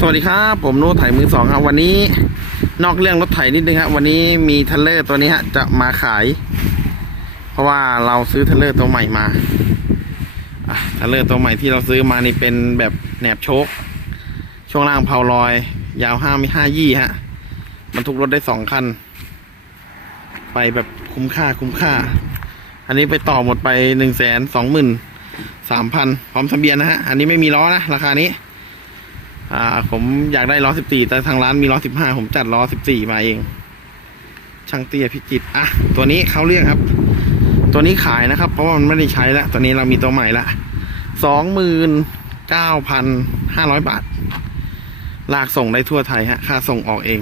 สวัสดีครับ ผมโน้ตไถมือสองครับ วันนี้นอกเรื่องรถไถนิดนึงครับวันนี้มีเทเลอร์ตัวนี้ฮะจะมาขาย เพราะว่าเราซื้อเทเลอร์ตัวใหม่มาอะเทเลอร์ตัวใหม่ที่เราซื้อมานี่เป็นแบบแหนบโชคช่วงล่างเพาลอย ยาวห้าม่ห้ายี่ฮะบรรทุกรถได้สองคัน ไปแบบคุ้มค่าคุ้มค่า อันนี้ไปต่อหมดไปหนึ่งแสนสองหมื่นสามพันพร้อมทะเบียนนะฮะอันนี้ไม่มีล้อนะราคานี้ อ่า ผมอยากได้ล้อสิบสี่แต่ทางร้านมีล้อสิบห้าผมจัดล้อสิบสี่มาเอง ช่างเตี้ยพิจิตอะตัวนี้เขาเรียกครับ ตัวนี้ขายนะครับ เพราะว่ามันไม่ได้ใช้แล้วตัวนี้เรามีตัวใหม่ละสองหมื่นเก้าพันห้าร้อยบาท ลากส่งได้ทั่วไทยฮะ ค่าส่งออกเอง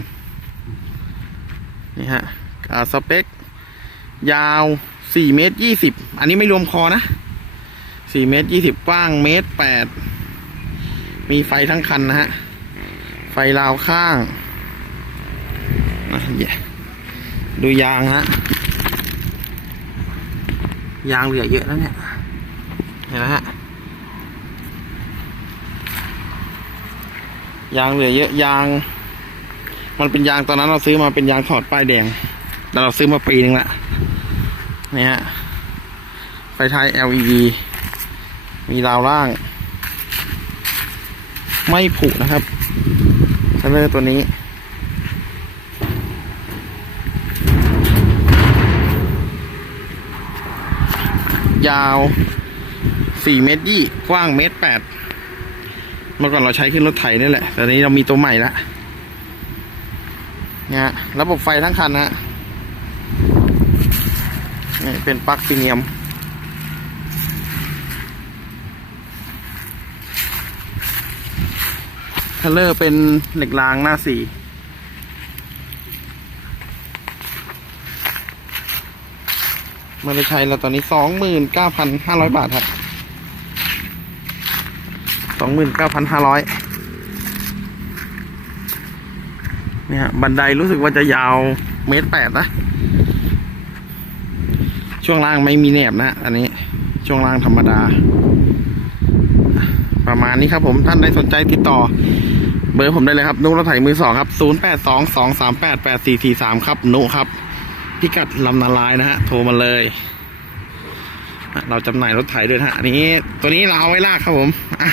นี่ฮะอ่าสเปค ยาวสี่เมตรยี่สิบอันนี้ไม่รวมคอนะสี่เมตรยี่สิบกว้างเมตรแปด มีไฟทั้งคันนะฮะ ไฟราวข้างอะเยดูยางฮะ ยางเหลือเยอะแล้วเนี่ย เห็นไหมฮะ ยางเหลือเยอะยาง มันเป็นยางตอนนั้นเราซื้อมาเป็นยางถอดป้ายแดง แต่เราซื้อมาปีนึงละนี่ฮะ ไฟท้าย LED มีราวล่าง ไม่ผุนะครับเทเลอร์ตัวนี้ ยาวสี่เมตรยี่กว้างเมตรแปดเมื่อก่อนเราใช้ขึ้นรถไถนี่แหละ แต่ตอนนี้เรามีตัวใหม่ละเนี่ยระบบไฟทั้งคันนะฮะนี่เป็นปลั๊กซีเนียม คัลเลอร์เป็นเหล็กรางหน้าสี่มื่อได้ใช้เราตอนนี้สองหมื่นเก้าพันห้าร้อยบาทครับสองหมื่นเก้าพันห้าร้อยเนี่ยบันไดรู้สึกว่าจะยาวเมตรแปดนะ ช่วงล่างไม่มีแหนบนะ อันนี้ช่วงล่างธรรมดา ประมาณนี้ครับผมท่านใดสนใจติดต่อ เบอร์ผมได้เลยครับ นุรถไถมือสองครับ0 8 2 2 3 8 8 4 4 3ครับ นุครับ พิกัดลำนาลายนะฮะ โทรมาเลย เราจำหน่ายรถไถด้วยนะฮะอันนี้ ตัวนี้เราเอาไว้ลากครับผมอะ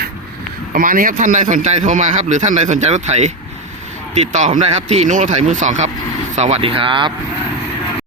ประมาณนี้ครับท่านใดสนใจโทรมาครับ หรือท่านใดสนใจรถไถ ติดต่อผมได้ครับที่นุรถไถมือสองครับ สวัสดีครับ